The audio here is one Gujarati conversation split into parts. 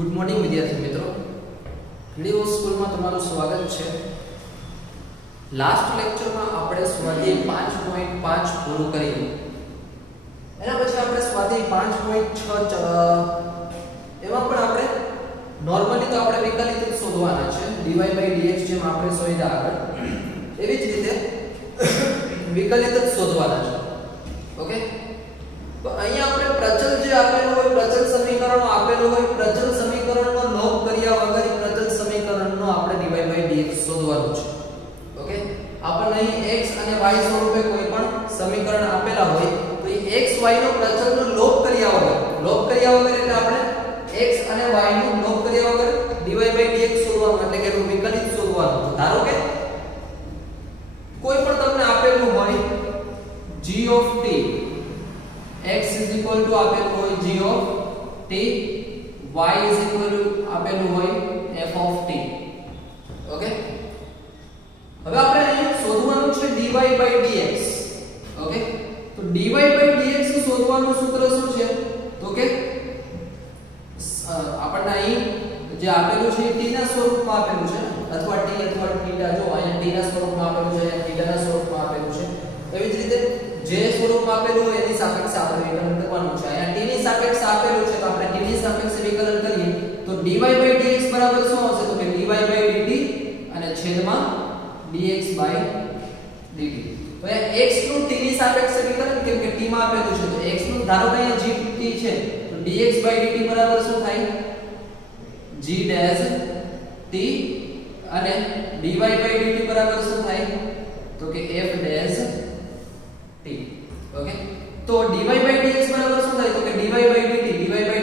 ગુડ મોર્નિંગ વિદ્યાર્થી મિત્રો, વિડિયો સ્કૂલમાં તમારું સ્વાગત છે। લાસ્ટ લેક્ચરમાં આપણે સ્વાધ્યાય 5.5 પૂરું કર્યું। એના પછી આપણે સ્વાધ્યાય 5.6 એમાં પણ આપણે નોર્મલી તો આપણે વિકલિત શોધવાના છે, dy dx જેમ આપણે શોધ્યા આગળ એવી જ રીતે વિકલિત શોધવાના છે। ઓકે, તો અહીંયા આપણે પ્રચલ જે આપેલું હોય, પ્રચલ સમીકરણો આપેલું હોય, પ્રચલ સમીકરણનો લોપ કર્યા વગર પ્રચલ સમીકરણનો આપણે dy dx શોધવાનું છે। ઓકે, આપણને અહીં x અને y સ્વરૂપે કોઈ પણ સમીકરણ આપેલા હોય તો એ x y નો પ્રચલનો લોપ કર્યા વગર એટલે આપણે x અને y નો લોપ કર્યા વગર dy dx શોધવાનું, એટલે કે એનું વિકલિત શોધવાનું। ધારો કે કોઈ પણ તમને આપેલું હોય g of t, x is equal to આપેલું હોય g of t, y is equal to આપેલું હોય f of t। ઓકે, હવે આપણે અહીં શોધવાનું છે dy by dx। ઓકે, તો dy by dx શોધવાનું સૂત્ર શું છે? તો કે આપણને અહીં જે આપેલું છે t ના સ્વરૂપમાં આપેલું છે, અથવા t અથવા θ, જો અહીંયા t ના સ્વરૂપમાં આપેલું છે, અહીંયા θ ના સ્વરૂપમાં આપેલું છે, એવી જ રીતે જે સ્વરૂપમાં આપેલું હોય એની સાપેક્ષે આપણે વિકલન કરવાનું છે। અહીંયા t ની સાપેક્ષે આપેલું છે તો આપણે t ની સાપેક્ષે વિકલન કરીએ તો dy by dx બરાબર શું આવશે? તો કે dy by dt અને છેદમાં dx by dt। તો અહીંયા x નું t ની સાપેક્ષે વિકલન, કેમ કે t માં આપેલું છે તો x નું ધારો કે અહીંયા g t છે તો dx by dt બરાબર શું થાય? g dash t અને dy by dt બરાબર શું થાય? તો કે f dash t। ઓકે, તો dy by dx બરાબર શું થાય? તો કે dy by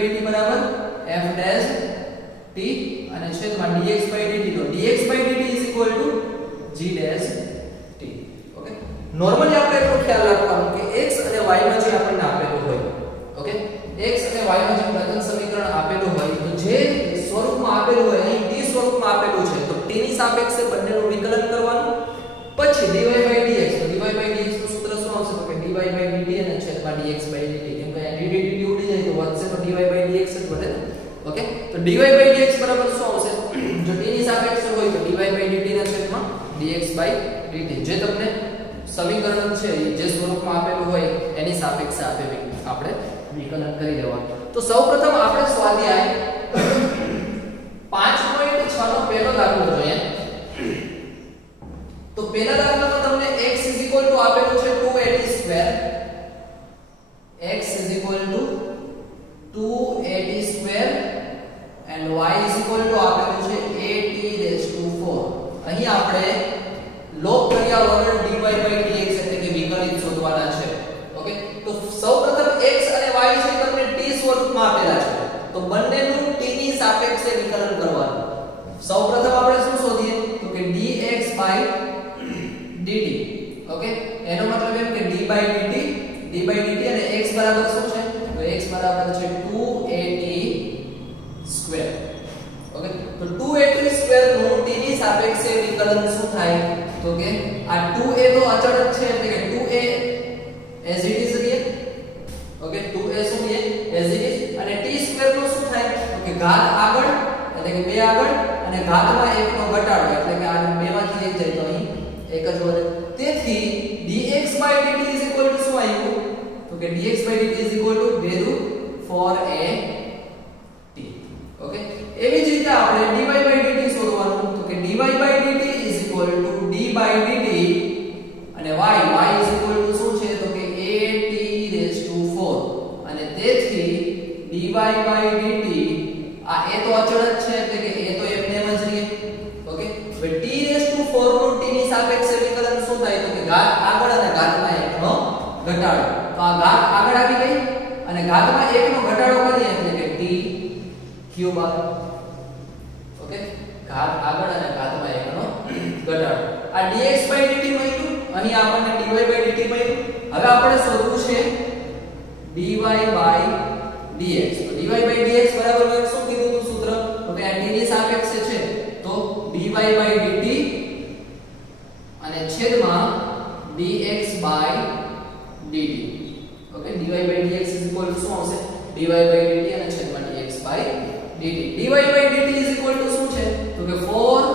dt બરાબર f dash t અને છેદમાં dx by dt, તો dx by dt g dash t। Okay, normally આપણે એટલો ખ્યાલ રાખવાનો કે x અને y માં જે આપણને આપેલું હોય, ઓકે, x અને y માં જે પ્રથમ સમીકરણ આપેલું હોય તો જે સ્વરૂપમાં આપેલું હોય, અહીં t સ્વરૂપમાં આપેલું છે તો t ની સાપેક્ષે બંનેનું વિકલન કરવાનું, પછી dy by dx, તો dy by dx નું સૂત્ર શું આવશે? તો કે dy by dt અને છેદમાં dx by dt, કેમ કે dt dt ઉડી જાય તો વધશે તો dy by dx જ વધે ને। ઓકે, તો dy by dx બરાબર શું આવશે? જો t ની સાપેક્ષે હોય તો dy by dt ના છેદમાં dx by dt, જે તમને સમીકરણ છે જે સ્વરૂપમાં આપેલું હોય એની સાપેક્ષે આપણે વિકલન કરી દેવાનું। તો સૌપ્રથમ આપણે સ્વાધ્યાય 5.6 નો પહેલો દાખલો જોઈએ। તો પહેલા દાખલામાં તમને x આપેલું છે 280 x 280 and y આપેલું છે 80⁴। અહીં આપણે લોપ કર્યા વગર dy by dx એટલે કે વિકલિત શોધવાના છે। ઓકે, તો સૌપ્રથમ x અને y છે તમને t સ્વરૂપમાં આપેલા છે તો બંનેનું t ની સાપેક્ષે વિકલન કરવાનું। સૌપ્રથમ આપણે શું શોધીએ? તો કે dx by dt। ઓકે, એનો મતલબ એમ કે d by dt અને x બરાબર શું છે? તો x બરાબર છે 280²। ઓકે, તો 280² નું t ની સાપેક્ષે વિકલન શું થાય? તો કે આ 2a તો અચળ જ છે એટલે કે 2a as it is રહે। ઓકે, 2a શું રહે? as it is, અને t² નું શું થાય? તો કે ઘાત આગળ એટલે કે 2 આગળ અને ઘાતમાં 1 નો ઘટાડો એટલે કે આ 2 માંથી 1 જાય તો અહીં 1 જ વધે। તેથી dx by dt શું આવ્યું? તો કે dx by dt value for a t। Okay, એવી જ રીતે આપણે dy by dt શોધવાનું, તો કે dy by dt d by dt અને y શું છે? તો કે at⁴, અને તેથી dy by dt આ a તો અચળ જ છે એટલે કે a તો એમને એમ જ રહે। ઓકે, હવે t⁴ નું t ની સાપેક્ષે વિકલન શું થાય? તો કે ઘાત આગળ અને ઘાતમાં 1 નો ઘટાડો, તો આ ઘાત આગળ આવી ગઈ અને ઘાતમાં 1 નો ઘટાડો કરીએ એટલે કે t³ આવે। ઓકે, ઘાત આગળ અને ઘાતમાં 1 નો ઘટાડો, આ dx by dt મળ્યું, અહીં આપણને dy by dt મળ્યું। હવે આપણે શોધવું છે dy by dx। તો dy by dx બરાબર મેં શું કીધું હતું સૂત્ર? તો કે આ t ની સાપેક્ષે છે તો dy by dt અને છેદમાં dx by dt। Okay, dy by dx શું આવશે? dy by dt અને છેદમાં dx by dt dy by dt is equal to શું છે તો કે 4at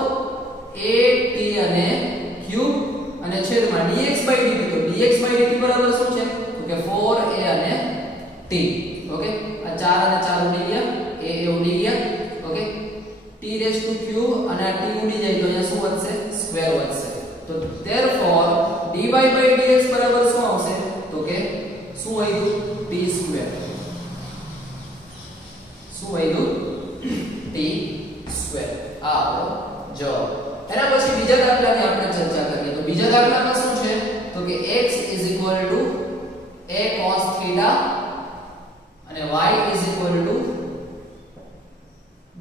અને ક્યુબ અને છેદમાં dx by dt તો dx by dt બરાબર શું છે તો કે 4a અને t ઓકે આ 4 અને 4 ઉડી ગયા a ઉડી ગયા okay t raise to cube અને આ t ઉડી જાય તો અહીંયા શું વધશે સ્ક્વેર વધશે તો therefore dy by dx બરાબર શું આવશે તો કે શું આવ્યું t સ્ક્વેર શું આવ્યું t સ્ક્વેર આ આપણો જવાબ એના પછી બીજા દાખલાની આપણે ચર્ચા કરીએ તો બીજા દાખલામાં શું છે તો કે x a cos theta અને y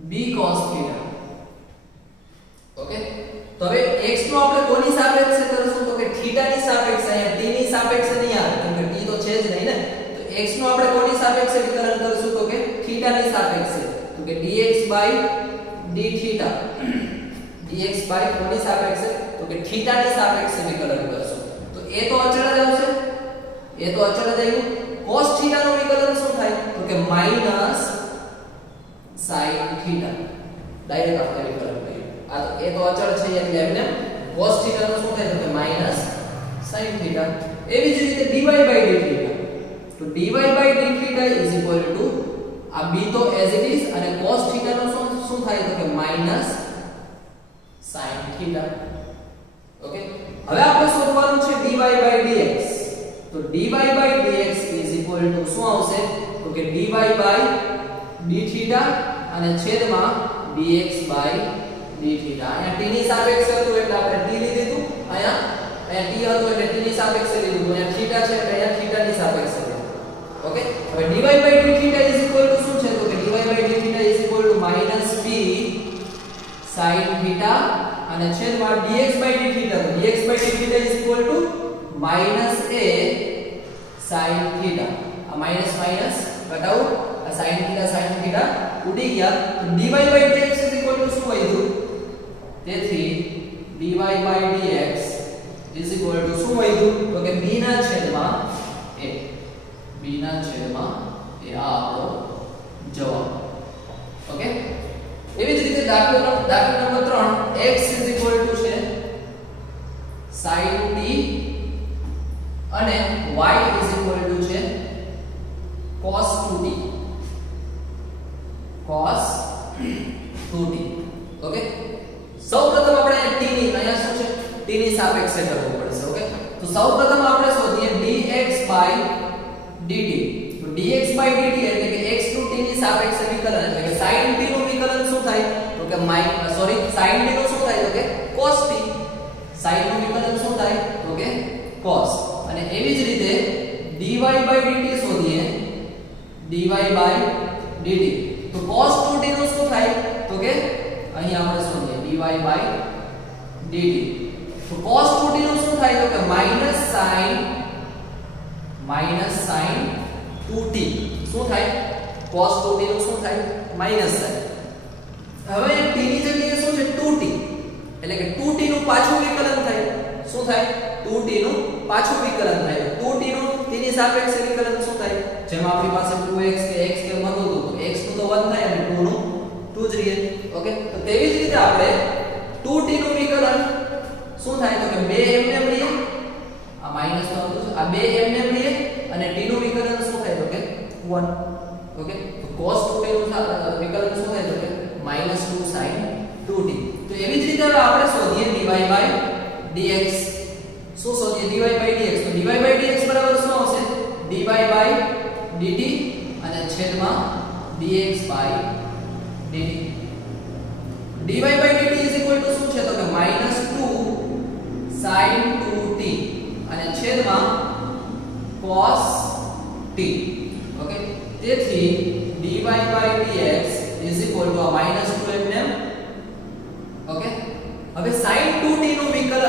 b cos theta okay તો હવે x નો આપણે કોની સાપેક્ષે કરશું તો કે થીટા ની સાપેક્ષે અહીંયા t ની સાપેક્ષે નહીં આવે કેમ કે t તો છે જ નહીં ને તો x નો આપણે કોની સાપેક્ષે વિકલન કરશું તો કે થીટા ની સાપેક્ષે તો કે dx by d theta dx by કોની સાપેક્ષે તો કે થીટા ની સાપેક્ષે વિકલન કરશું તો એ તો અચળ જ આવશે એ તો અચળ જ આવ્યું cos થીટા નું વિકલન શું થાય તો કે માઈનસ sin થીટા ડાયરેક્ટ આપણે વિકલન કરીએ આ તો એ તો અચળ છે એટલે એમને cos થીટા નું શું થાય તો કે માઈનસ sin થીટા એવી જ રીતે dy by d theta તો dy by d theta is equal to આ b તો as it is અને cos થીટા નું શું થાય તો કે માઈનસ sin થીટા ઓકે હવે આપણે શોધવાનું છે dy by dx તો dy by dx is equal to શું આવશે તો કે dy by d theta અને છેદમાં dx by d theta અહીંયા t ની સાપેક્ષે હતું એટલે આપણે t લીધી હતું અહીંયા t હતું એટલે t ની સાપેક્ષે લીધું અહીંયા થીટા છે એટલે અહીંયા થીટા ની સાપેક્ષે લીધું ઓકે હવે dy by d theta is equal to શું છે તો કે dy by d theta is equal to -p sin theta અને છેદમાં dx by d theta તો dx by d theta is equal to -a sin theta આ માઈનસ માઈનસ ઘટાડો આ sin theta ઉડી ગયા તો dy by dx is equal to શું આવ્યું તેથી dy by dx is equal to શું આવ્યું તો કે b ના છેદમાં a આ આપણો જવાબ ઓકે એવી જ રીતે દાખલા number 3 x is equal to છે sin t અને y is equal to છે cos 2t ઓકે સૌપ્રથમ આપણે t ની અહીંયા શું છે t ની સાપેક્ષે કરવું પડશે ઓકે તો સૌપ્રથમ આપણે શોધીએ dx by dt તો dx by dt એટલે કે x નું t ની સાપેક્ષે વિકલન એટલે કે sin t નું વિકલન શું થાય તો કે sin t નું શું થાય તો કે cos t sin નું વિકલન શું થાય તો કે cos અને એવી જ રીતે dy by dt શોધીએ dy by dt તો cos 2t નું શું થાય તો કે અહીં આપણે શોધીએ dy by dt તો cos 2t નું શું થાય તો કે sin 2t શું થાય cos 2t નું શું થાય માઈનસ sin હવે t ની જગ્યાએ શું છે 2t એટલે કે 2t નું પાછું વિકલન થાય શું થાય 2t નું પાછું વિકલન થાય 2t નું t ની સાપેક્ષે વિકલન શું થાય જેમ આપણી પાસે 2x કે x કે હતું તો x નું તો 1 થાય અને 2 નું 2 જ રહે ઓકે તો તેવી જ રીતે આપણે 2t નું વિકલન શું થાય તો કે 2 એમને લઈએ આ માઈનસ નો હતું આ 2 એમને લઈએ અને t નું વિકલન શું થાય તો કે 1 ઓકે તો cos 2t નું વિકલન શું થાય તો કે -2 sin 2t તો એવી જ રીતે હવે આપણે શોધીએ dy by dx શું શોધીએ dy by dx તો dy by dx બરાબર શું આવશે dy by dt અને છેદમાં dx by dt dy by dt is equal to શું છે તો કે -2 sin 2t અને છેદમાં cos t ઓકે તેથી dy by dx is equal to a -2 એમ ઓકે હવે sin 2t નું વિકલન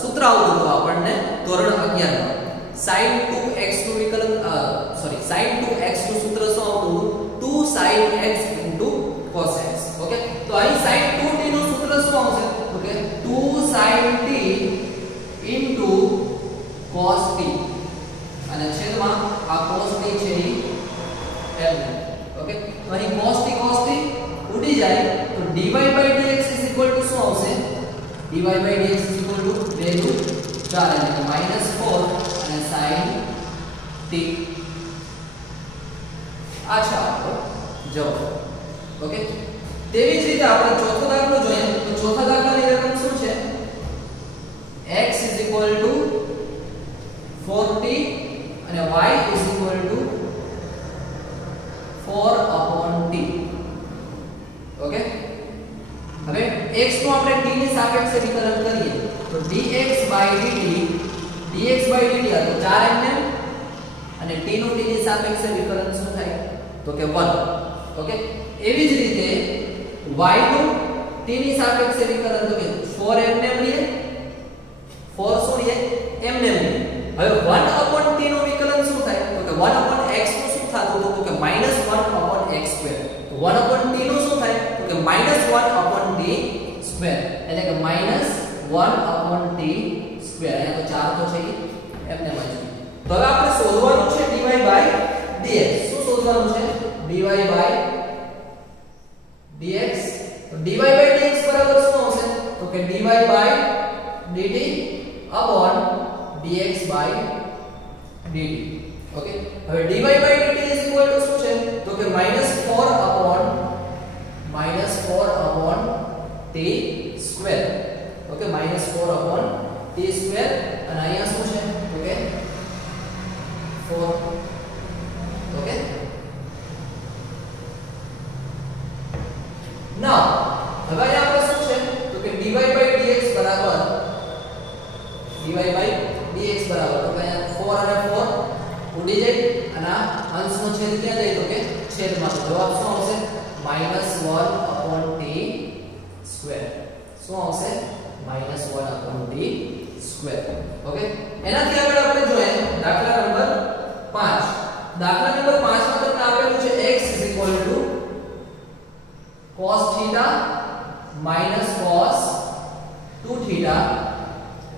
સૂત્ર આવતું હતું આપણને ધોરણ 11 માં sin 2x નું વિકલન sin 2x નું સૂત્ર શું આવતું હતું 2 sin x cos x okay તો અહીં sin 2t નું સૂત્ર શું આવશે તો કે 2 sin t cos t અને છેદમાં આ cos t છે ઈ l ઓકે તો અહીં cos t જાય તો dy/dx શું આવશે? dy/dx વેલ્યુ 4 એટલે કે -4 અને sin t. આ છે આપણો જવાબ. ઓકે, તેવી જ રીતે આપણે ચોથો દાખલો જોઈએ તો ચોથા દાખલાની રકમ શું છે? x 4t અને y 4/t. ઓકે, હવે x નું આપણે t ની સાપેક્ષે વિકલન કરીએ તો dx/dt આ તો 4 અને t નું t ની સાપેક્ષે વિકલન શું થાય? તો કે 1. ઓકે, એવી જ રીતે y નું t ની સાપેક્ષે વિકલન તો કે 4 લઈએ, 4 શું લઈએ? લઈએ. હવે 1/t નું વિકલન શું થાય? તો કે 1/x નું શું થાતું તો કે -1/x2. તો 1/t નું શું થાય? તો કે -1/t2 એટલે કે -1/t2. અહીંયા તો 4 તો છે એમને જ. તો હવે આપણે શોધવાનું છે dy/dx. શું શોધવાનું છે? dy/dx. તો dy/dx બરાબર શું આવશે? તો કે dy/dt dx/dt. ઓકે, હવે dy/dt શું છે? તો કે -4/t2. ઓકે, -4/t2 અને અહીંયા શું છે? તો કે 4. ઓકે, now હવે અહીંયા આપણે શું છે? તો કે dy/dx બરાબર તો કે અહીંયા 4 અને 4 ઉડી જાય અને આ અંશનો છેદ ક્યાં જાય? તો કે છેદમાં. તો જવાબ શું આવશે? -1/t2. શું આવશે? -1/t2. ઓકે, એનાથી આગળ આપણે જોઈએ દાખલા નંબર 5. દાખલા નંબર 5 માં તમને આપેલું છે x cos θ cos 2θ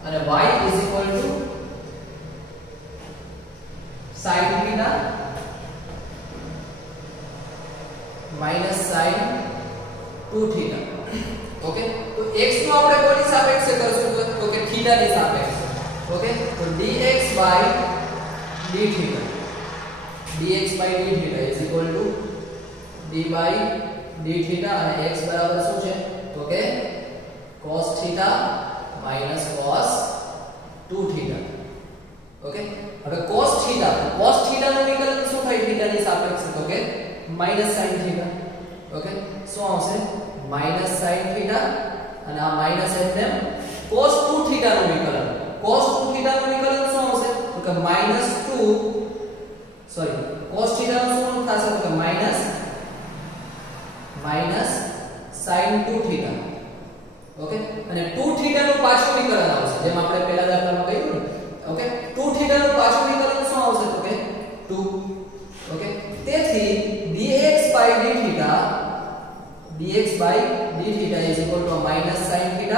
અને y sin θ sin 2θ. ઓકે, તો x નું આપણે કોની સાપેક્ષે કરશું? તો કે θ ની સાપેક્ષે. ઓકે, તો dx/dθ dx/dθ અને x બરાબર શું છે? તો કે cos θ cos 2θ. ઓકે, હવે cos θ નું વિકલન શું થાય θ ની સાપેક્ષે? તો કે sin θ. ઓકે, શું આવશે? sin θ અને આ માઈનસ એટલે cos 2θ નું વિકલન. cos 2θ નું વિકલન શું આવશે? તો કે cos θ નું શું થશે? તો કે sin 2θ. ઓકે, અને 2θ નું પાછું વિકલન આવશે જેમ આપણે પહેલા દાખલામાં કહ્યું ને. ઓકે, 2θ નું પાછું વિકલન શું આવશે? તો કે 2. ઓકે, તેથી dx/dθ sin θ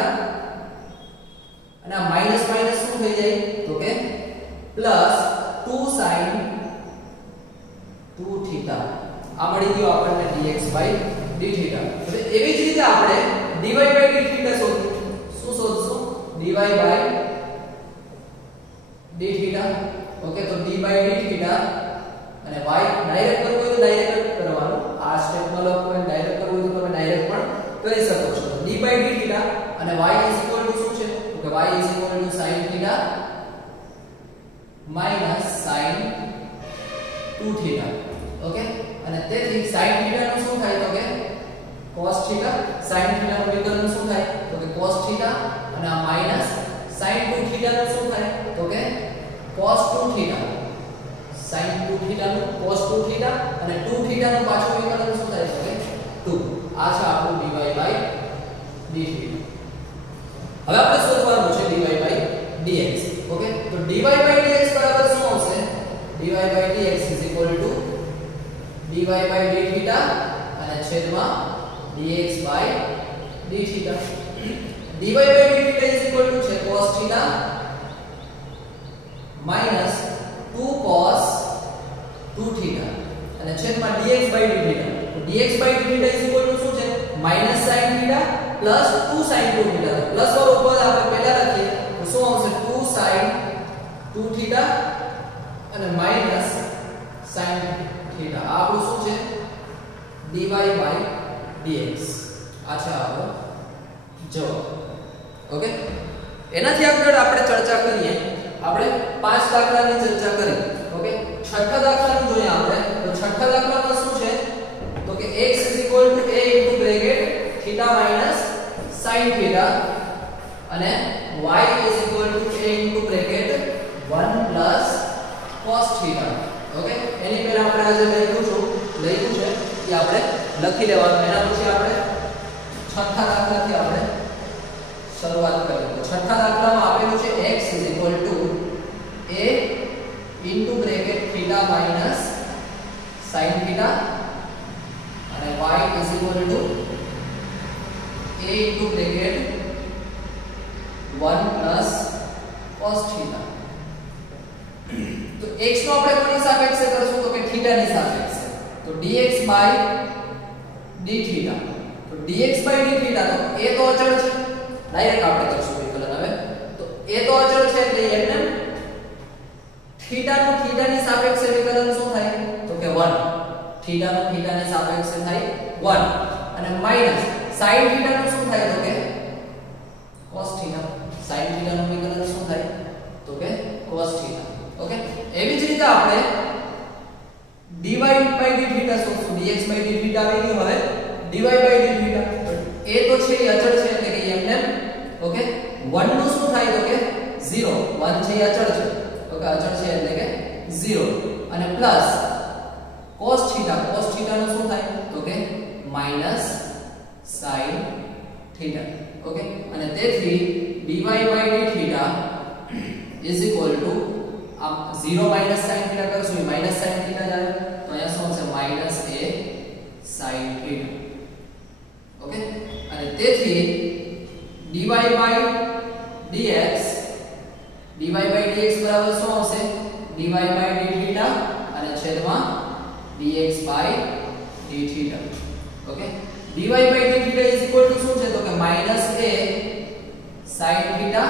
અને આ માઈનસ માઈનસ શું થઈ જાય? તો કે પ્લસ 2 sin 2θ. આ મળી ગયું આપણને dx/dθ. હવે એવી જ રીતે આપણે dy/dθ શું શોધશું? dy/dθ. ઓકે, તો dy/dθ અને y ડાયરેક્ટ કરવું હોય તો ડાયરેક્ટ કરવાનું. આ સ્ટેપમાં લખવું હોય ડાયરેક્ટ કરવું હોય તો તમે ડાયરેક્ટ પણ કરી શકો છો. dy/dθ અને y શું છે? તો કે y sin θ sin 2θ. ઓકે, અને તેથી sin θ નું શું થાય? તો કે cos θ. sin θ નું વિકલન શું થાય? તો કે cos θ અને આ માઈનસ sin 2θ નું શું થાય? તો કે cos 2θ. sin 2θ નું cos 2θ અને 2θ નું પાછું વિકલન શું થાય? તો કે 2. આ છે આપણું dy/dθ. હવે આપણે શોધવાનું છે dy/dx. ઓકે, તો dy/dx બરાબર શું આવશે? dy/dx dy/dθ અને છેદમાં dx/dθ. dy/dθ છે cos θ 2 cos 2θ અને છેદમાં dx/dθ. dx/dθ શું છે? Minus sin theta plus 2 sin 2 theta plus વાળું પદ આપણે પહેલા લખીએ તો શું આવશે 2 sin 2 થીટા અને માઈનસ sin થીટા આ આપણું શું છે dy by dx આ છે આપણો જવાબ ઓકે એનાથી આગળ આપણે ચર્ચા કરીએ આપણે 5 દાખલાની ચર્ચા કરી ઓકે છઠ્ઠા દાખલાનું જોઈએ આપણે તો છઠ્ઠા દાખલામાં શું છે તો કે x a bracket theta minus sin theta અને y a bracket 1 plus cos theta okay એની પહેલા આપણે આજે લખ્યું છે કે આપણે લખી લેવાનું એના પછી આપણે છઠ્ઠા દાખલાથી આપણે શરૂઆત કરીએ તો છઠ્ઠા દાખલામાં આપેલું છે x a bracket theta minus sin theta અને y a bracket 1 plus cos theta તો x નો આપણે કોની સાપેક્ષે કરશું તો કે થીટા ની સાપેક્ષે તો dx by d થીટા તો dx by d થીટા તો a તો અચળ છે ડાયરેક્ટ આપણે કરશું વિકલન હવે તો a તો અચળ છે એટલે એને થીટા નું થીટા ની સાપેક્ષે વિકલન શું થાય તો કે 1 થીટા નું થીટા ની સાપેક્ષે થાય 1 અને માઈનસ sin થીટા નું શું થાય તો કે cos થીટા sin થીટા નું વિકલન શું થાય તો કે cos થીટા ઓકે એવી જ રીતે આપણે dy by d થીટા શોધશું dx by d થીટા આવી ગયું હવે dy by d theta a તો છે એ અચળ છે એટલે કે એમને ઓકે 1 નું શું થાય તો કે 0 1 છે એ અચળ છે ઓકે અચળ છે એટલે કે 0 અને પ્લસ cos થીટા નું શું થાય તો કે માઈનસ sin થીટા ઓકે અને તેથી dy by d theta is equal to आप 0 माइनस sin थीटा करશું એ माइनस sin थीटा જ આવે તો અહીંયા શું હશે minus a sin theta okay અને તેથી dy by dx બરાબર શું આવશે dy by d થીટા અને છેદમાં dx by d theta okay dy by d theta શું છે તો કે માઈનસ a sin થીટા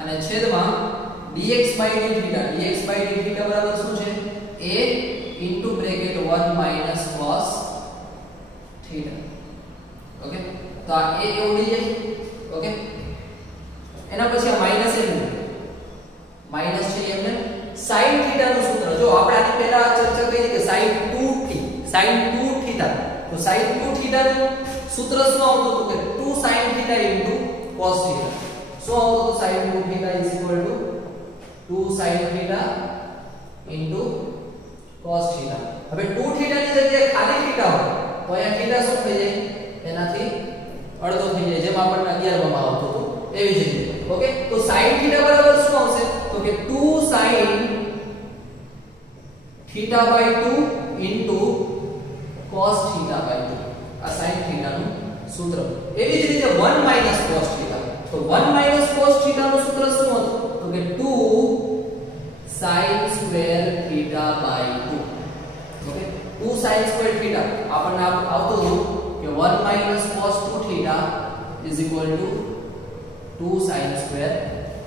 અને છેદમાં dx by d થીટા બરાબર શું છે a into bracket 1 minus cos theta okay તો આ a ઉડી જાય ઓકે એના પછી આ માઈનસ એ માઈનસ છે એમને sin થીટા નું સૂત્ર જો આપણે આની પહેલા ચર્ચા કરી કે sin 2 થીટા તો sin 2 થીટા નું સૂત્ર શું આવતું હતું કે 2 sin theta into cos theta શું આવતું હતું sin 2 theta is equal to 2 sin theta into cos theta હવે 2 theta ની જગ્યાએ ખાલી theta હોય તો અહીંયા theta શું થઈ જાય એનાથી અડધો થઈ જાય જેમ આપણને 11 માં આવતું હતું એવી જ રીતે ઓકે તો sin theta બરાબર શું આવશે તો કે 2 sin theta by 2 into cos theta by 2 આ sin theta નું સૂત્ર એવી જ રીતે 1 minus cos theta તો 1 minus cos theta નું સૂત્ર શું હતું તો કે 2 sin square theta by 2 okay 2 sin square theta આપણને આવતું હતું કે 1 minus cos 2 theta is equal to 2 sin square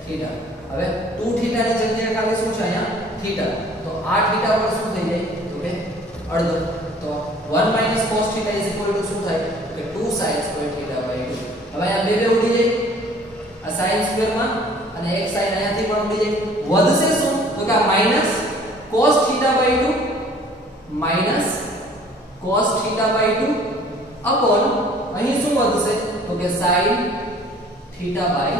theta હવે 2 theta ની જગ્યાએ ખાલી શું છે અહીંયા theta તો આ theta પર શું થઈ જાય તો કે અડધો તો 1 minus cos theta is equal to શું થાય કે 2 sin square theta by 2 હવે અહીંયા બે ઉડી જાય આ sin square માં અને એક sin અહીંયાથી પણ ઉડી જાય વધશે શું તો કે આ minus cos theta by 2 minus cos theta by 2 upon અહીં શું વધશે તો કે sin theta by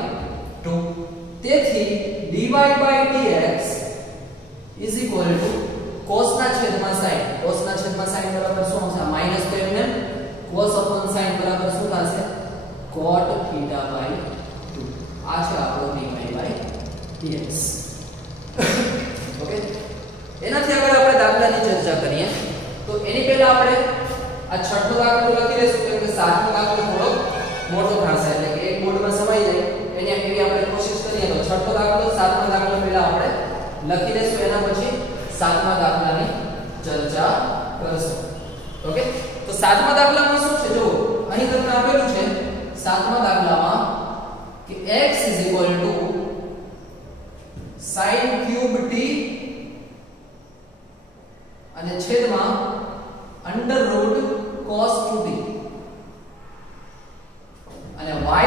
2 તેથી dy by dx is equal to cos ના છેદમાં sin બરાબર શું હશે માઈનસ તો એમને cos upon sin બરાબર શું થશે cot theta by 2 આ છે આપણો dy by dx ઓકે એનાથી આગળ આપણે દાખલાની ચર્ચા કરીએ તો એની પહેલા આપણે આ છઠ્ઠો દાખલો લખી લઈશું કેમ કે સાતમો દાખલો થોડો મોટો થશે એટલે કે એક બોર્ડમાં સમાઈ જાય એની આપણે કોશિશ કરીએ તો છઠ્ઠો દાખલો સાતમા દાખલો પહેલા આપણે લખી લઈશું એના પછી સાતમા દાખલાની ચર્ચા કરશું ઓકે તો સાતમા દાખલામાં શું છે જો અહીં તમને સાતમા દાખલામાં કે x sin ક્યુબ t અને છેદમાં અંડર રૂટ cos 2t અને y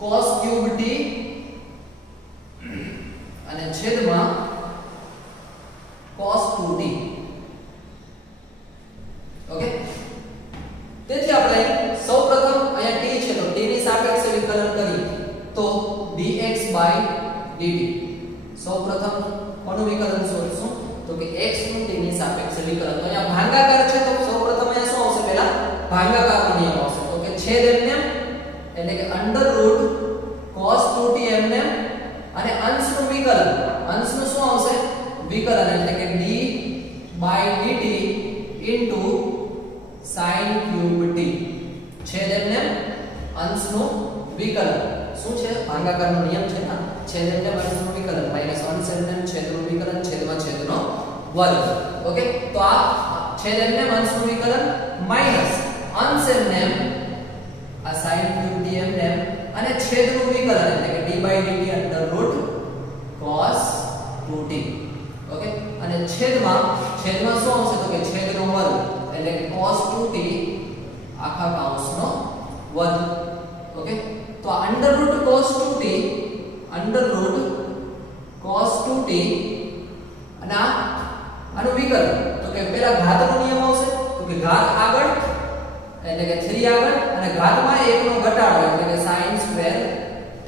cos ક્યુબ t અને છેદમાં cos 2t. ઓકે, તેથી આપણે સૌપ્રથમ અહીંયા t છે તો t ની સાપેક્ષે વિકલન કરીએ તો dx dt. સૌપ્રથમ કોનું વિકલન શોધશું તો કે x નું t ની સાપેક્ષે વિકલન. તો અહીંયા ભાગાકાર છે તો સૌપ્રથમ અહીંયા શું આવશે, પહેલા ભાગાકારનો નિયમ આવશે. તો કે છેદ એમને એટલે કે અંડર રૂટ cos 2t એમને અને અંશનું વિકલન. અંશનું શું આવશે, વિકલન એટલે કે d dt into sin cube t. છેદ એમને અંશનું વિકલન શું છે, ભાગાકારનો નિયમ છે ને, છેદ એમને અંશનું વિકલન માઈનસ અંશ એમને છેદનું વિકલન છેદમાં છેદનો વર્ગ. ઓકે, તો આ છેદ એમને અંશનું વિકલન માઈનસ અંશ એમને આ sin ક્યુબ t એમને અને છેદનું વિકલન એટલે કે d dt under route cos 2t. Okay, અને છેદમાં શું આવશે તો કે છેદનો વર્ગ એટલે કે cos 2t આખા કૌંસનો વર્ગ. ઓકે, તો આ અંડર રૂટ cos 2t અને આનું વિકલન તો કે પહેલા ઘાતનો નિયમ આવશે તો કે ઘાત આગળ એટલે કે 3 આગળ અને ઘાતમાં 1 નો ઘટાડો એટલે કે sin સ્ક્વેર t.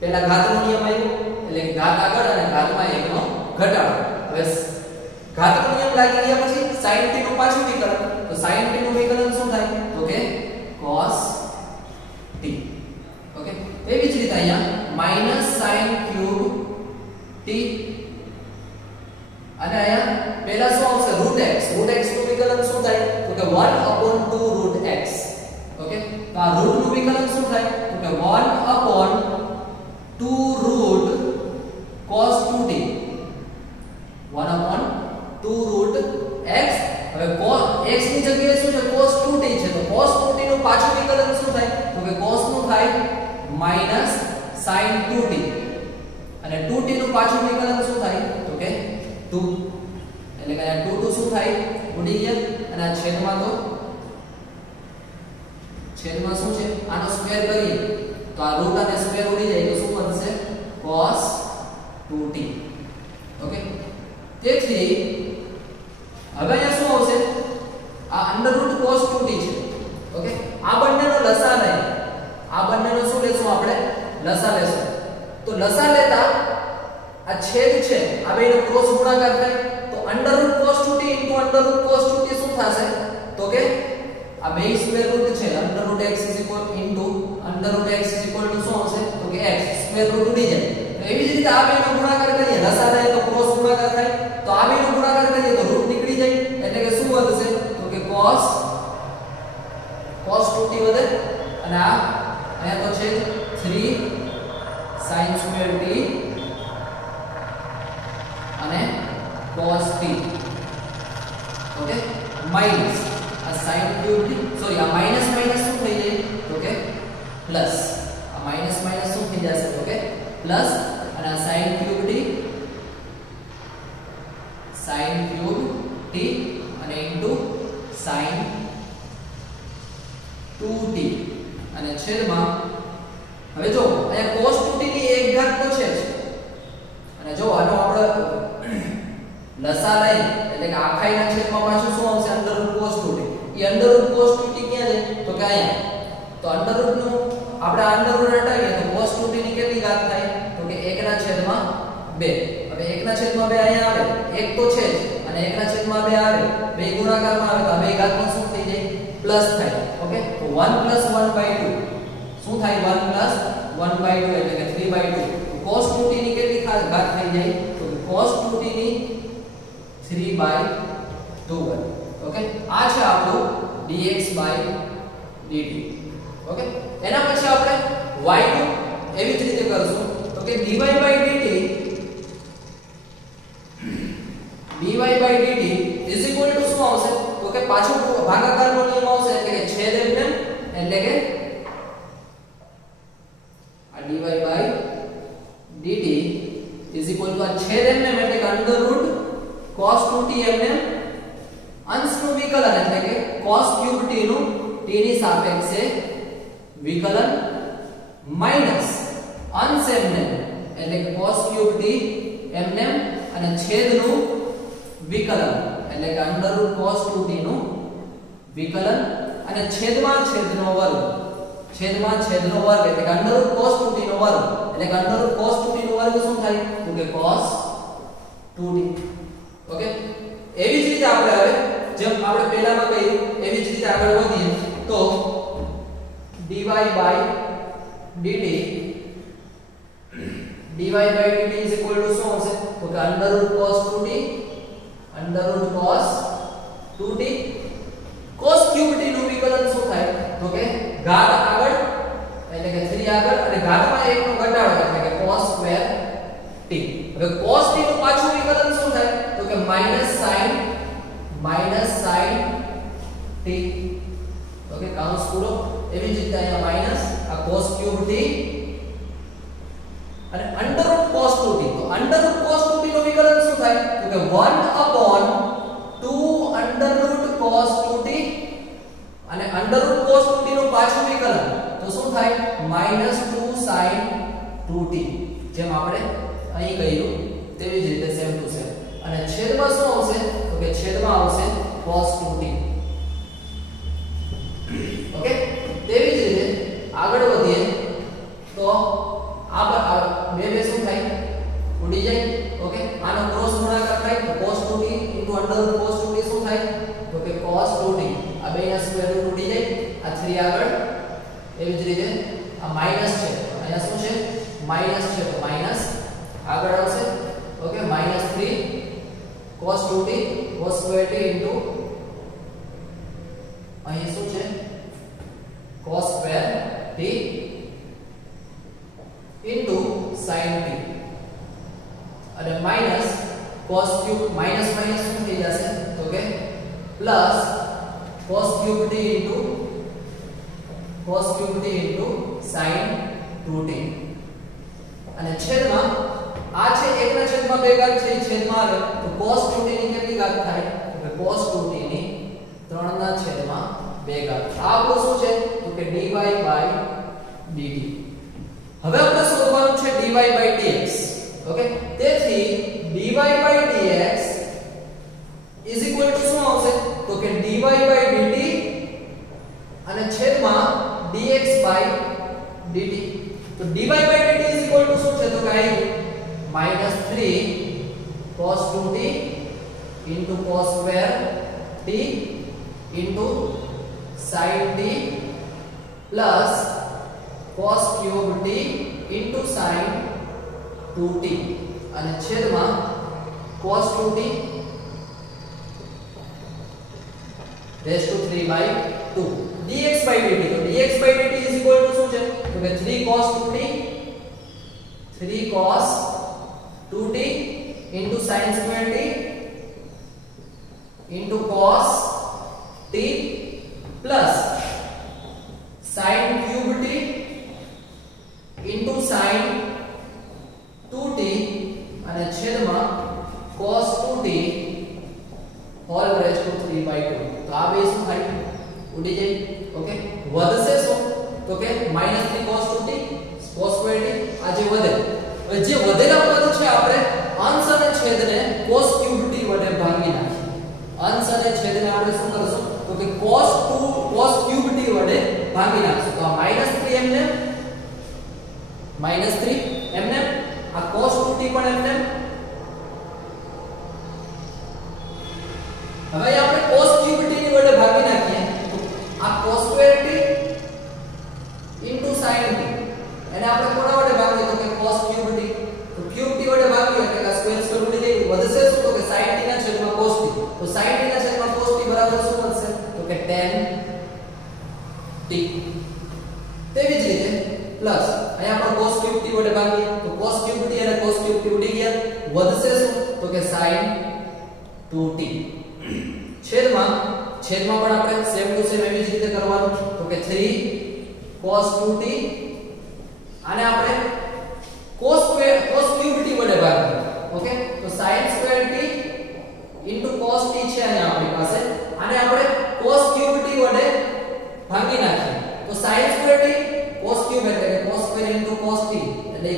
પહેલા ઘાતનો નિયમ આવ્યો એટલે કે ઘાત આગળ અને ઘાતમાં 1 નો ઘટાડો. હવે ઘાતનો નિયમ લાગી ગયા પછી sin t નું પાછું વિકલન તો sin t નું વિકલન શું થાય તો કે cos t. ઓકે, એવી જ રીતે અહીંયા માઈનસ sin ક્યુબ t અને અહીંયા પહેલા શું આવશે √x નું વિકલન શું થાય તો કે 1/2 √x. ઓકે, તો આ √, નું વિકલન શું થાય તો કે 1/2 cos 2t 1/2 √x. હવે x ની જગ્યાએ શું છે cos 2t છે તો cos 2t નું પાછું વિકલન શું થાય તો કે cos નું થાય માઈનસ sin 2t અને 2t નું પાછું વિકલન શું થાય તો કે 2 એટલે કે 2 શું થાય ઉડી ગયા અને આ છેદમાં શું છે આનો સ્ક્વેર કરીએ તો આ √ અને સ્ક્વેર ઉડી જાય તો શું બનશે cos 2t. ઓકે, તેથી હવે અહીંયા શું આવશે આ અંડર √ cos 2t છે. ઓકે, આ બંનેનો લસા લઈએ, આ બંનેનો શું લેશું આપણે લસા લેશું. તો લસા લેતા આ છેદ છે આ બેનો ક્રોસ ગુણાકાર થાય તો under √ cos 2t * under √ cos 2t શું થશે તો કે આ બે સ્ક્વેર રૂટ છે અંડર √ x * અંડર √ x શું આવશે તો કે x સ્ક્વેર રૂટ ઉડી જાય. તો એવી જ રીતે આ બેનો ગુણાકાર કરીએ લસા લઈએ તો ક્રોસ ગુણાકાર થાય તો આ બેનો ગુણાકાર કરીએ તો રૂટ નીકળી જાય એટલે કે શું વધશે તો કે cos 2t વધે અને આ અહીંયા તો છે 3 sin સ્ક્વેર t અને cos t. ઓકે, માઈનસ આ sin ક્યુબ t સોરી આ માઈનસ શું થઈ જાય તો કે પ્લસ આ માઈનસ શું થઈ જશે તો કે પ્લસ અને આ sin ક્યુબ t અને ઇન્ટુ sin 2t અને છેદમાં હવે જો અહીંયા cos 2t ની એક ઘાત તો છે જ અને જો આનો આપણે લસા લઈ એટલે કે આખાઈના છેદમાં પાછું શું આવશે અંડર √ cos 2t. એ અંડર √ cos 2t ક્યાં જાય તો કે અહીંયા તો અંડર √ નું આપણે અંડર √ હટાવીએ તો cos 2t ની કેટલી ઘાત થાય તો કે 1/2. હવે 1/2 અહીંયા આવે એક તો છે જ અને 1/2 આવે બે ગુણાકારમાં આવે તો આ બે ઘાતમાં શું થઈ જાય પ્લસ થાય. ઓકે, તો 1 + 1/2 શું થાય 1 + 1/2 એટલે કે 3/2. તો cos 2t ની કેટલી ઘાત થઈ જાય તો cos 2t ની 3/2. ઓકે, આ છે આપણું dx dt. ઓકે, એના પછી આપણે y નું એવી જ રીતે કરશું તો કે dy dt શું આવશે તો કે પાછું ભાગાકારનો નિયમ આવશે એટલે કે છેદ એમને એટલે કે cos ક્યુબ t નું t ની સાપેક્ષે વિકલન માઈનસ અંશ એમને એટલે કે cos ક્યુબ t એમને અને છેદનું વિકલન એટલે કે √cos 2t નું વિકલન અને છેદમાં છેદનો વર્ગ એટલે કે √cos 2t નો વર્ગ એટલે કે √cos 2t નો વર્ગ શું થાય તો કે cos 2t. ઓકે, એવી જ રીતે આપણે હવે જેમ આપણે પહેલામાં કહ્યું એવી જ રીતે આગળ વધીએ તો dy by dt is equal to શું હશે તો કે √cos 2t cos cube t નું વિકલન શું થાય તો કે ઘાત આગળ એટલે કે 3 આગળ અને ઘાતમાં 1 નો ઘટાડો એટલે કે cos સ્ક્વેર t. હવે cos t નું પાછું વિકલન શું થાય તો કે માઈનસ sin t. ઓકે, કાઉન્સ પૂરો. એવી જ રીતે અહીંયા માઈનસ આ cos ક્યુબ t અને √cos 2t. તો √cos 2t નું વિકલન શું થાય તો કે 1/2 √cos 2t અને √cos 2t નું પાછું વિકલન તો શું થાય -2 sin 2t. જેમ આપણે અહીં કહ્યું તેવી જ રીતે સેમ ટુ સેમ. અને છેદમાં શું આવશે તો કે છેદમાં આવશે cos 2t. ઓકે, તેવી જ રીતે આગળ વધીએ તો આ બે શું થાય ઉડી જાય. ઓકે, આનો ક્રોસ ગુણાકાર થાય તો cos 2t √cos 2t શું થાય તો કે cos 2t. આ બેના સ્ક્વેર રૂટ ઉડી જાય. આ 3 આગળ એવી જ રીતે આ માઈનસ છે અહીંયા શું છે માઈનસ છે તો માઈનસ આગળ આવશે. Okay, -3 cos 2t cos square t અહીં શું છે cos square t sin t અને માઈનસ cos ક્યુબ માઈનસ શું થઈ જશે તો કે plus cos cube t sin 2t અને છેદમાં આ છે 1 ના છેદમાં 2 ઘાત છે છેદમાં આવે તો cos 2t ની કેટલી ઘાત થાય તો કે cos 2t ની 3 ના છેદમાં 2 ઘાત. આ આપણું શું છે તો કે dy by dt. હવે આપણે શોધવાનું છે dy by dx. ઓકે, તેથી dy by dx is equal to શું આવશે તો કે dy by dt અને છેદમાં dx by dt. તો dy by dt is equal to શું છે તો કે -3 cos 2t cos square t sin t plus cos cube t sin 2t અને છેદમાં cos 2t raised to 3/2 dx by dt. તો dx by dt is equal to શું છે તો કે 3 cos 2t sin square t cos t plus sin cube t sin 2t અને છેદમાં cos 2t whole raised to 3/2. તો આ બે શું થાય ઉડી જાય. ઓકે, વધશે શું તો કે -3 cos 2t cos square t આ જે વધે. હવે જે વધેલા પદ છે આપણે અંશ અને છેદને cos cube t વડે ભાગી નાખીએ. અંશ અને છેદને આપણે શું કરશું તો કે cos cube t વડે ભાગી નાખશું. તો આ -3 એમને આ cos 2t પણ એમને. હવે આપણે cos cube t ની વડે ભાગી નાખીએ તો આ cos square t sin t એને આપણે કોના વડે ભાગીએ તો કે cos cube t. તો cube t વડે ભાગીએ એટલે કે સ્ક્વેર ઉડી જાય. વધશે શું તો કે sin t ના છેદમાં cos t. તો sin t ના છેદમાં cos t બરાબર શું બનશે તો કે tan t. તેવી જ રીતે પ્લસ અહીંયા આપણે cos cube t વડે ભાગીએ તો cos cube t અને cos cube t ઉડી ગયા. વધશે શું તો કે sin 2t. છેદમાં પણ આપણે સેમ ટુ સેમ એવી જ રીતે કરવાનું તો કે 3 cos 2t આને આપણે cos cube t વડે ભાગીએ. ઓકે, તો sin square t cos t છે અહીંયા આપણી પાસે આને આપણે cos ક્યુબ t વડે ભાગી નાખીએ તો sin square t cos cube એટલે કે cos સ્ક્વેર cos t એટલે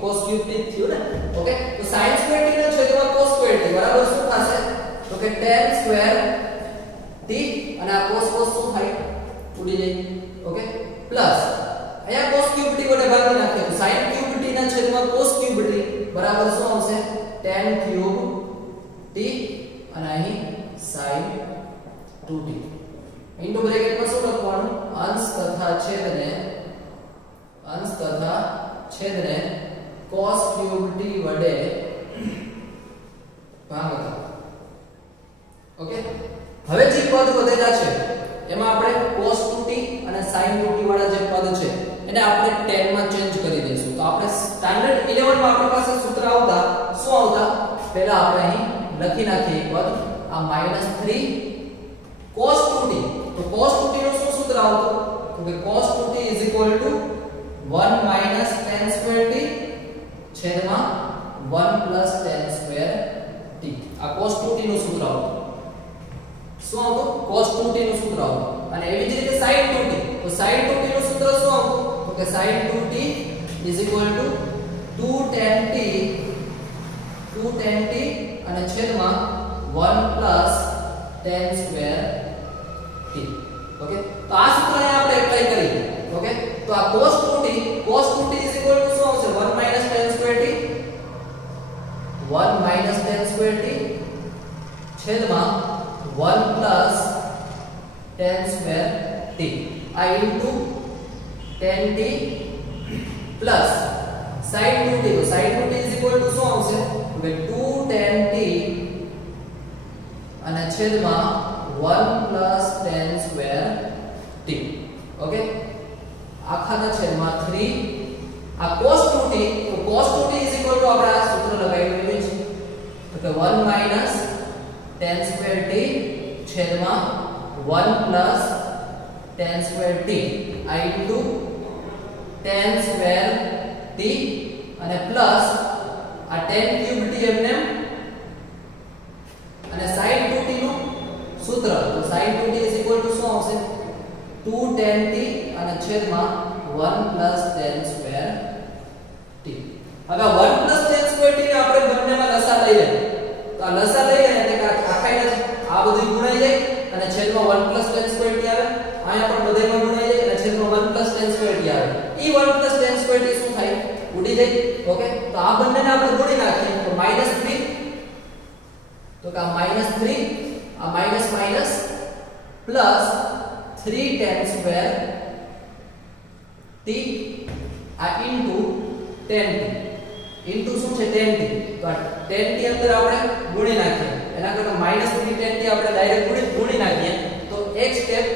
cos ક્યુબ t થયું ને ઓકે તો sin સ્ક્વેર t નો છેદમાં cos સ્ક્વેર t બરાબર શું થશે તો કે tan સ્ક્વેર t અને આ cos શું થાય ઉડી જાય ઓકે પ્લસ અહીંયા cos ક્યુબ t વડે ભાગી નાખીએ તો sin ક્યુબ t ના છેદમાં cos ક્યુબ t બરાબર શું આવશે tan ક્યુબ t અને અહીં sin 2t ઇન્ટુ બ્રેકેટમાં શું લખવાનું અંશ તથા છેદને cos ક્યુબ t વડે ભાગતા ઓકે હવે જે પદ વધેલા છે એમાં આપણે cos 2t અને sin 2t વાળા જે પદ છે એને આપણે tan માં ચેન્જ કરી દઈશું તો આપણે સ્ટાન્ડર્ડ 11 માં આપણી પાસે સૂત્ર આવતા શું આવતા પહેલા આપણે અહીં લખી નાખીએ પદ આ -3 cos 2t તો cos 2t નું શું સૂત્ર આવતું તો કે cos 2t 1 tan square t છેદમાં 1 tan square t આ cos 2t નું સૂત્ર આવતું શું આવતું cos 2t નું સૂત્ર આવતું અને એવી જ રીતે sin 2t તો sin 2t નું સૂત્ર શું આવતું તો કે sin 2t 2 tan t અને છેદમાં 1 tan square t ઓકે તો આ સૂત્ર અહીંયા આપણે એપ્લાય કરીએ ઓકે તો આ cos 2t શું આવશે 1 tan square t 1 tan square t છેદમાં 1 tan square t આ into tan t plus sin 2t તો sin 2t શું આવશે તો કે 2 tan t અને છેદમાં 1 tan square t ઓકે આખાના છેદમાં 3 આ cos 2t તો cos 2t આપણે આ સૂત્ર લગાવ્યું છે તો કે 1 tan square t છેદમાં 1 tan square t આ ઇન્ટુ tan square t અને પ્લસ આ tan ક્યુબ t એમને અને sin 2t નું સૂત્ર તો sin 2t શું આવશે 2 tan t અને છેદમાં 1 tan square t હવે 1 tan square t ને આપણે બંનેમાં લસા લઈ લઈએ તો આ લસા લઈ લઈએ એટલે કે આખાઈને આ બધું ગુણાઈ જાય અને છેદમાં 1 tan square t આવે અહીંયા પણ બધાયમાં ગુણાઈ જાય અને છેદમાં 1 tan square t આવે ઈ 1 tan square t શું થાય ઉડી જાય ઓકે તો આ બંનેને આપણે જોડી નાખીએ તો -3 તો કે આ -3 આ minus plus 3 tan square t આ ઇન્ટુ tan t ઇન્ટુ શું છે tan t તો આ tan t અંદર આપણે ગુણી નાખીએ એના કરતા -3 tan t આપણે ડાયરેક્ટ ગુણી નાખીએ તો એક સ્ટેપ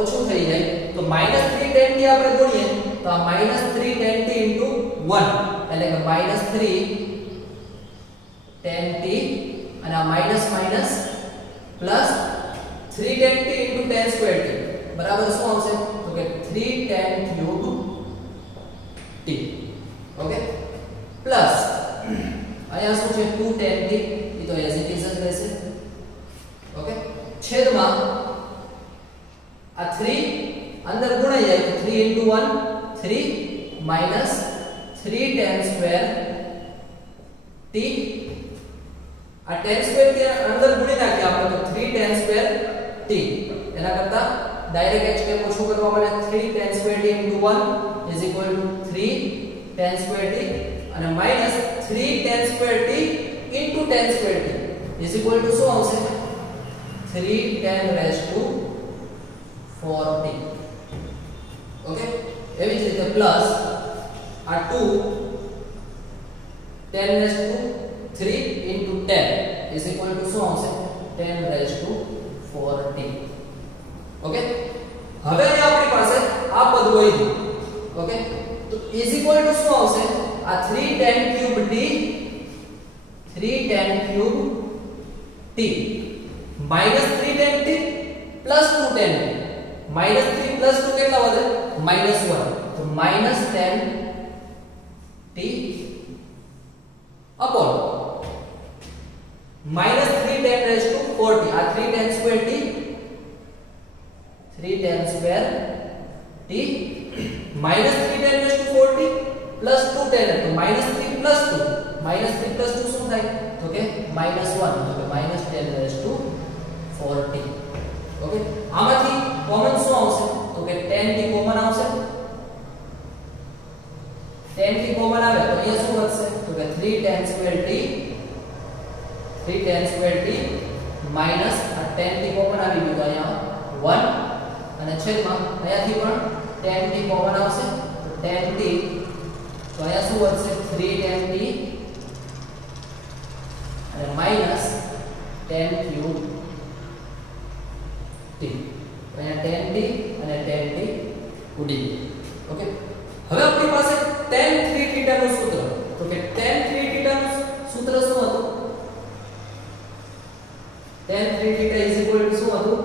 ઓછું થઈ જાય તો -3 tan t આપણે ગુણીએ તો આ -3 tan t ઇન્ટુ 1 એટલે કે -3 tan t અને આ minus plus 3 tan t into tan square t બરાબર શું આવશે તો કે 3 tan cube t okay plus અહીંયા શું છે 2 tan t એ તો એઝ ઇટ ઇઝ જ રહેશે ઓકે છેદમાં આ 3 અંદર ગુણાઈ જાય તો 3 into 1 3 minus 3 tan square t આ tan square કે અંદર ગુણી નાખીએ આપણે તો 3 tan square t એના કરતા ડાયરેક્ટ એક સ્ટેપ ઓછું કરવા માટે 3 tan square t into 1 is equal to 3 tan square t અને minus 3 tan square t into tan square t is equal to શું આવશે 3 tan raised to 4t okay એવી જ રીતે પ્લસ આ 2 tan raised to 3 into 10 is equal to શું આવશે 10 raised to 4t ઓકે હવે અહીં આપણી પાસે આ પદ વધ્યું ઓકે તો is equal to શું આવશે આ 3 tan cube t 3 tan cube t minus 3 tan t plus 2 tan t minus 3 plus 2 કેટલા વધે minus 1 તો minus 10 t upon minus 3 tan raised to 4t આ 3 tan square t 3 tan square t minus 3 tan raised to 4t plus 2 tan તો -3 plus 2 -3 plus 2 શું થાય તો કે -1 તો કે -10 raised to 4t ઓકે આમાંથી કોમન શું આવશે તો કે 10t કોમન આવશે 10t કોમન આવે તો અહીંયા શું વધશે તો કે 3 tan square t 3 tan square t minus આ 10t કોમન આવી ગયું તો અહીંયા 1 અને છેદમાં અહીંયાથી પણ 10t કોમન આવશે તો 10t તો અહીંયા શું વધશે 3 tan t અને minus 10 cube t તો અહીંયા 10t અને 10t ઉડી ગયું ઓકે હવે આપણી પાસે tan 3 θ નું સૂત્ર તો કે tan 3 θ નું સૂત્ર શું હતું tan 3 θ શું હતું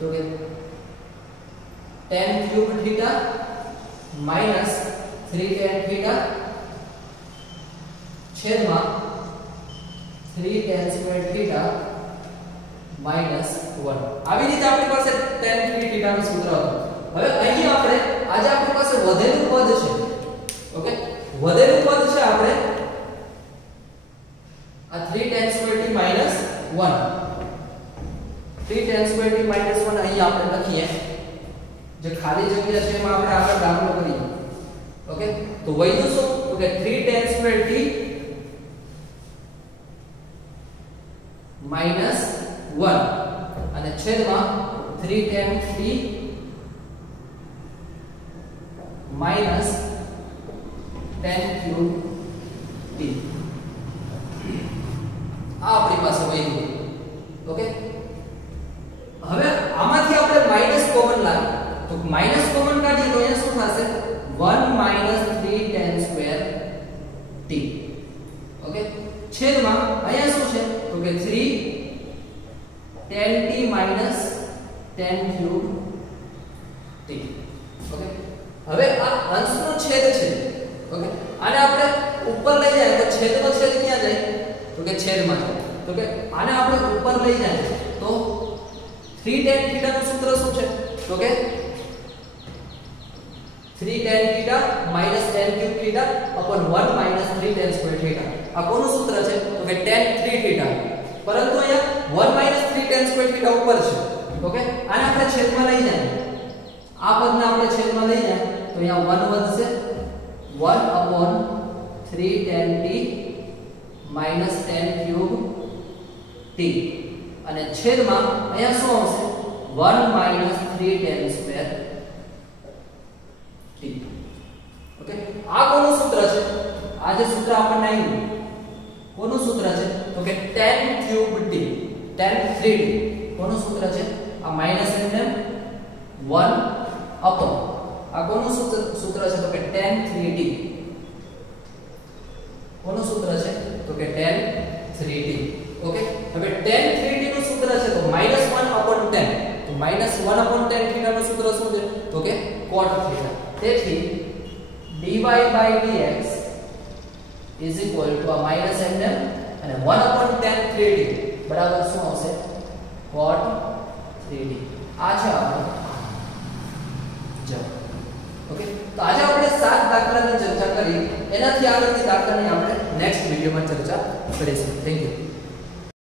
તો કે tan cube θ minus 3 tan θ છેદમાં 3 tan square θ minus 1 આવી રીતે આપણી પાસે tan 3 θ નું સૂત્ર હતું હવે અહીં આપણે આજે આપણી પાસે વધેલું પદ છે ઓકે વધેલું પદ છે આપણે આ 3 tan square t minus 1 3 tan square t minus 1 અહીં આપણે લખીએ જે ખાલી જગ્યા છે એમાં આપણે આગળ દાખલો કરીએ ઓકે તો વધ્યું શું તો કે 3 tan square t minus 1 અને છેદમાં 3 tan t minus 10 cube t આ આપણી પાસે વધ્યું ઓકે હવે આમાંથી આપણે માઈનસ કોમન લાવીએ તો માઈનસ કોમન કાઢીએ તો અહીંયા શું થશે 1 minus 3 tan square t okay છેદમાં અહીંયા શું છે તો કે 3 tan t minus 10 cube t okay હવે આ અંશનો છેદ છે ઓકે આને આપણે ઉપર લઈ જાય તો છેદનો છેદ ક્યાં જાય તો કે છેદમાં જાય તો કે આને આપણે ઉપર લઈ જાય તો 3 tan θ નું સૂત્ર શું છે તો કે 3 tan θ minus 10 cube θ upon 1 minus 3 tan square θ આ કોનું સૂત્ર છે તો કે tan 3 θ પરંતુ અહીંયા 1 minus 3 tan square θ ઉપર છે ઓકે આને આપણે છેદમાં લઈ જાય આ પદને આપણે છેદમાં લઈ જાય તો અહીંયા 1 વધશે 1 upon 3 tan t minus 10 cube t અને છેદમાં અહીંયા શું આવશે 1 minus 3 tan square t okay આ કોનું સૂત્ર છે આ જે સૂત્ર આપણને આવ્યું કોનું સૂત્ર છે તો કે tan cube t tan 3t કોનું સૂત્ર છે આ minus ને 1 upon આ કોનું સૂત્ર છે તો કે tan 3t કોનું સૂત્ર છે તો કે tan 3t ઓકે હવે tan 3t નું સૂત્ર છે તો -1 upon 10 તો -1 upon tan θ નું સૂત્ર શું છે તો કે cot θ તેથી dy by dx is equal to a minus m અને 1 upon tan 3t બરાબર શું આવશે cot 3t આ છે આપણો જવાબ ઓકે તો આજે આપણે 7 દાખલાની ચર્ચા કરી એનાથી આગળની દાખલાની આપણે નેક્સ્ટ વિડિયોમાં ચર્ચા કરીશું થેન્ક યુ